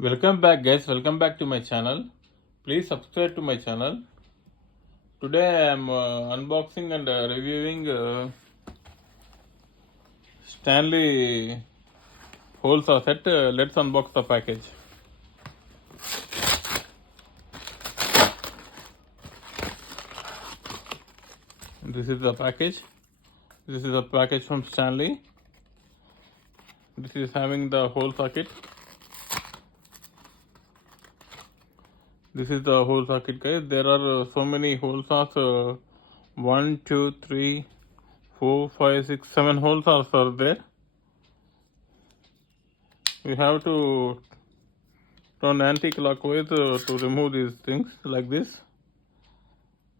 Welcome back guys, welcome back to my channel. Please subscribe to my channel. Today I am unboxing and reviewing Stanley hole saw set. Let's unbox the package. This is the package. This is a package from Stanley. This is having the hole socket. This is the hole socket, guys. There are so many hole saws. 1, 2, 3, 4, 5, 6, 7 hole saws are there. We have to turn anti-clockwise to remove these things like this,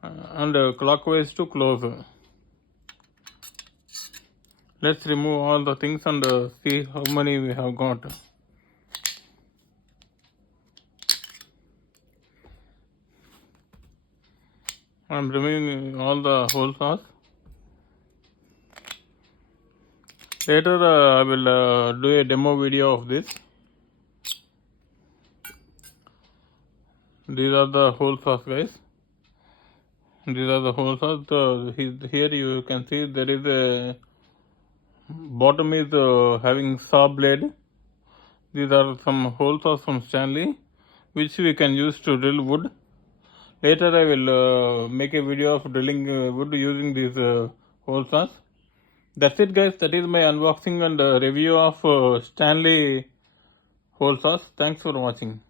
and clockwise to close. Let's remove all the things and see how many we have got. I'm removing all the hole saws. Later I will do a demo video of this. These are the hole saws, guys. These are the hole saws. Here you can see there is a bottom is having saw blade. These are some hole saws from Stanley, which we can use to drill wood. Later I will make a video of drilling wood using these hole saws. That's it, guys. That is my unboxing and review of Stanley hole saws. Thanks for watching.